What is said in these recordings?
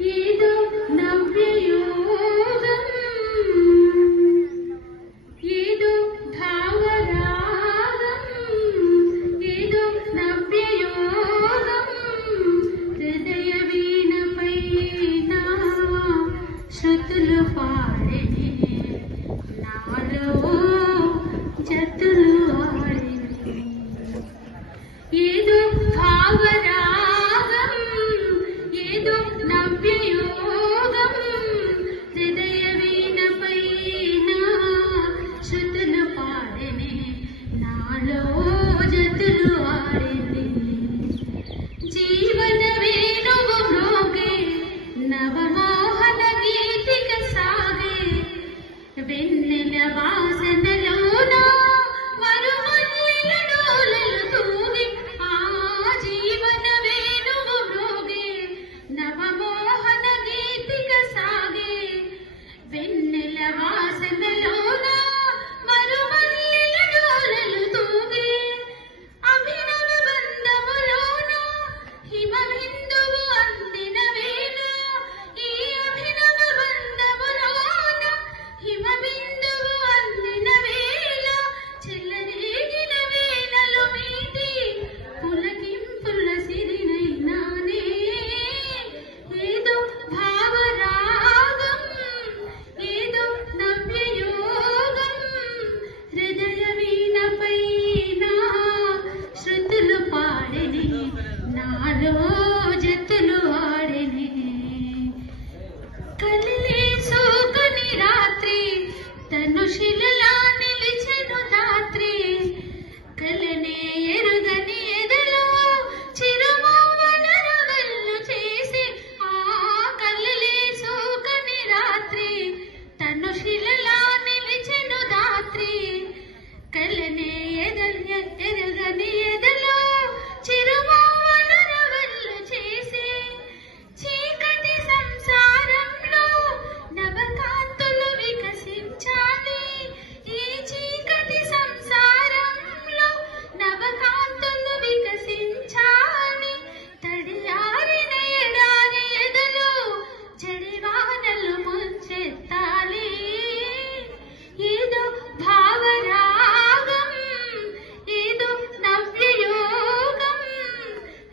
ఏదో నవ్యయోగం ఏదో భావరాగం ఏదో నవ్యయోగం హృదయ వీణపై నా శృతులు పాడెనే నాలో జతులు ఆడెనే ఏదో భావరాగం ఏదో నవ్యయోగం హృదయ వీణపై నా శృతులు పాడెనే నాలో జతులు ఆడెనే జీవన వేణువు మ్రోగే నవమోహన గీతిక సాగే వెన్నెల వాసనలోన మరుమల్లెల డోలలు తూగి ఆ జీవన వేణువు మ్రోగే నవమోహన గీతిక సాగే వెన్నెల వాసనలోన మరుమల్లెల డోలలు తూగి అభినవ బంధములోన హిమ బిందువు అందిన వేళ ఈ అభినవ బంధములోన హిమ బిందువు అందిన వేళ చెల్లరేగిన వేళలు మీటి పులకింపుల సిరినైనానే ఏదో భావరాగం ఏదో నవ్యయోగం హృదయ వీణపై నా శృతులు పాడెనే నాలో జతులు ఆడెనే కలలే సోకని రాత్రి తను శిలలా నిలిచెను రాత్రి కలనే ఎరుగని ఎదలో చిరుమవ్వన రగళ్ళు చేసి ఆ కలలే సోకని రాత్రి తను శిలలా నిలిచెను రాత్రి కలనే ఎరుగని ఎదలో చిరుమవ్వన రగళ్ళు చేసి చీకటి సంసారంలో నవకాంతులు వికసించాలి ఈ చీకటి సంసారంలో నవకాంతులు వికసించాలి తడియారిన ఎడారి ఎదలో జడివానలు ముంచెత్తాలి ఏదో భావరాగం ఏదో నవ్యయోగం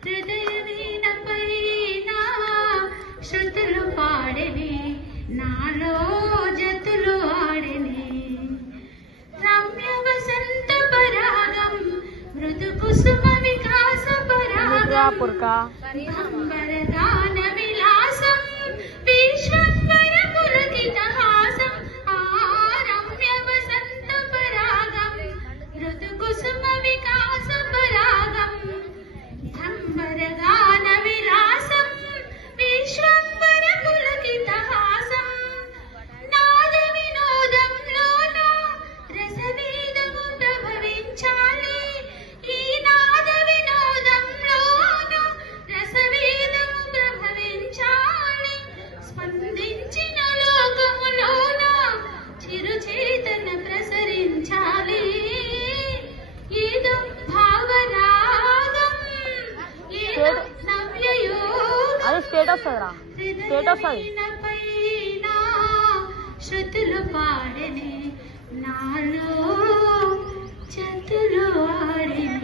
హృదయ వీణపై నా శృతులు పాడెనే నాలో జతులు ఆడెనే రమ్య వసంత పరాగం మృదు కుసుమ వికాస పరాగం అంబరగాన విలాసం విశ్వంబర పులకిత హాసం ఆ రమ్య వసంత పరాగం మృదు కుసుమ వికాస పరాగం అంబరగాన విలాసం విశ్వంబర పులకిత హాసం నాద వినోదంలోన రసవేదము ప్రభవించాలి ఈ నాద వినోదంలోన రసవేదము ప్రభవించాలి స్పందించిన లోకములోన చిరుచేతన ప్రసరించాలి ఏదో భావరాగం ఏదో నవ్యయోగం అది స్టేటస్ హృదయపై నా శృతులు పాడెనే నాలో జతులు ఆడెనే